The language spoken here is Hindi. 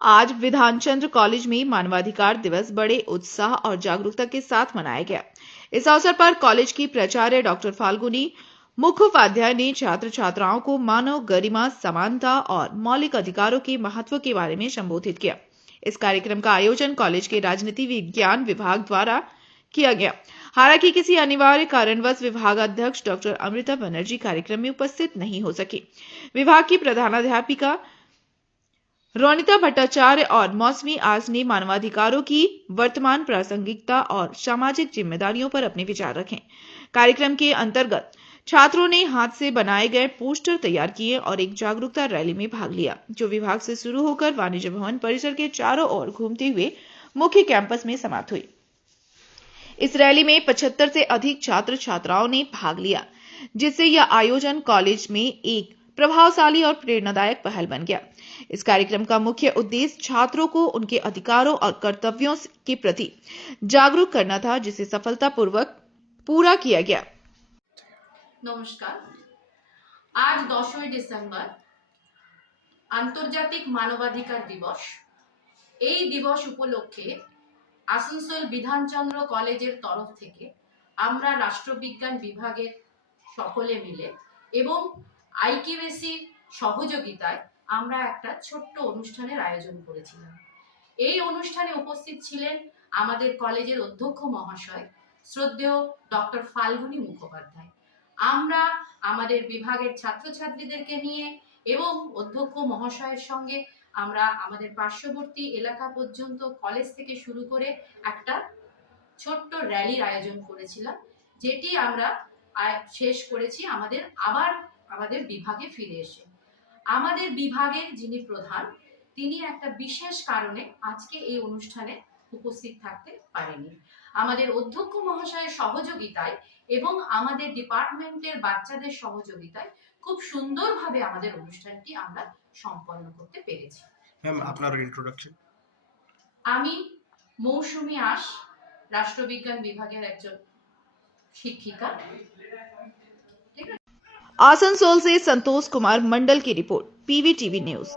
आज विधानचंद्र कॉलेज में मानवाधिकार दिवस बड़े उत्साह और जागरूकता के साथ मनाया गया। इस अवसर पर कॉलेज की प्राचार्य डॉक्टर फाल्गुनी मुखोपाध्याय ने छात्र छात्राओं को मानव गरिमा, समानता और मौलिक अधिकारों के महत्व के बारे में संबोधित किया। इस कार्यक्रम का आयोजन कॉलेज के राजनीति विज्ञान विभाग द्वारा किया गया। हालांकि किसी अनिवार्य कारणवश विभागाध्यक्ष डॉक्टर अमृता बनर्जी कार्यक्रम में उपस्थित नहीं हो सकी। विभाग की प्रधानाध्यापिका रोनिता भट्टाचार्य और मौसमी आज ने मानवाधिकारों की वर्तमान प्रासंगिकता और सामाजिक जिम्मेदारियों पर अपने विचार रखे। कार्यक्रम के अंतर्गत छात्रों ने हाथ से बनाए गए पोस्टर तैयार किए और एक जागरूकता रैली में भाग लिया, जो विभाग से शुरू होकर वाणिज्य भवन परिसर के चारों ओर घूमते हुए मुख्य कैंपस में समाप्त हुई। इस रैली में 75 से अधिक छात्र छात्राओं ने भाग लिया, जिससे यह आयोजन कॉलेज में एक प्रभावशाली और प्रेरणादायक पहल बन गया। इस कार्यक्रम का मुख्य उद्देश्य छात्रों को उनके अधिकारों और कर्तव्यों के प्रति जागरूक करना था, जिसे सफलतापूर्वक पूरा किया गया। নমস্কার। আজ 10ই ডিসেম্বর আন্তর্জাতিক মানবাধিকার দিবস। এই দিবস উপলক্ষে আসানসোল বিধানচন্দ্র কলেজের তরফ থেকে আমরা রাষ্ট্রবিজ্ঞান বিভাগের সকলে মিলে এবং আইকিউএসি সহযোগিতায় আমরা একটা ছোট্ট অনুষ্ঠানের আয়োজন করেছিলাম। এই অনুষ্ঠানে উপস্থিত ছিলেন আমাদের কলেজের অধ্যক্ষ মহাশয় শ্রদ্ধেয় ডক্টর ফাল্গুনী মুখোপাধ্যায়। আমরা আমাদের বিভাগের ছাত্রছাত্রীদেরকে নিয়ে এবং অধ্যক্ষ মহাশয়ের সঙ্গে আমরা আমাদের পার্শ্ববর্তী এলাকা পর্যন্ত কলেজ থেকে শুরু করে একটা ছোট্ট র্যালির আয়োজন করেছিলাম, যেটি আমরা শেষ করেছি আমাদের বিভাগে ফিরে এসে। আমাদের বিভাগের যিনি প্রধান, তিনি একটা বিশেষ কারণে আজকে এই অনুষ্ঠানে উপস্থিত থাকতে পারেনি। আমাদের অধ্যক্ষ মহাশয়ের সহযোগিতায় এবং আমাদের ডিপার্টমেন্টের বাচ্চাদের সহযোগিতায় খুব সুন্দরভাবে আমাদের অনুষ্ঠানটি আমরা সম্পন্ন করতে পেরেছি। ম্যাম, আপনার ইন্ট্রোডাকশন। আমি মৌসুমী আশ, রাষ্ট্রবিজ্ঞান বিভাগের একজন শিক্ষিকা। आसनसोल से संतोष कुमार मंडल की रिपोर्ट, पीवीटीवी न्यूज।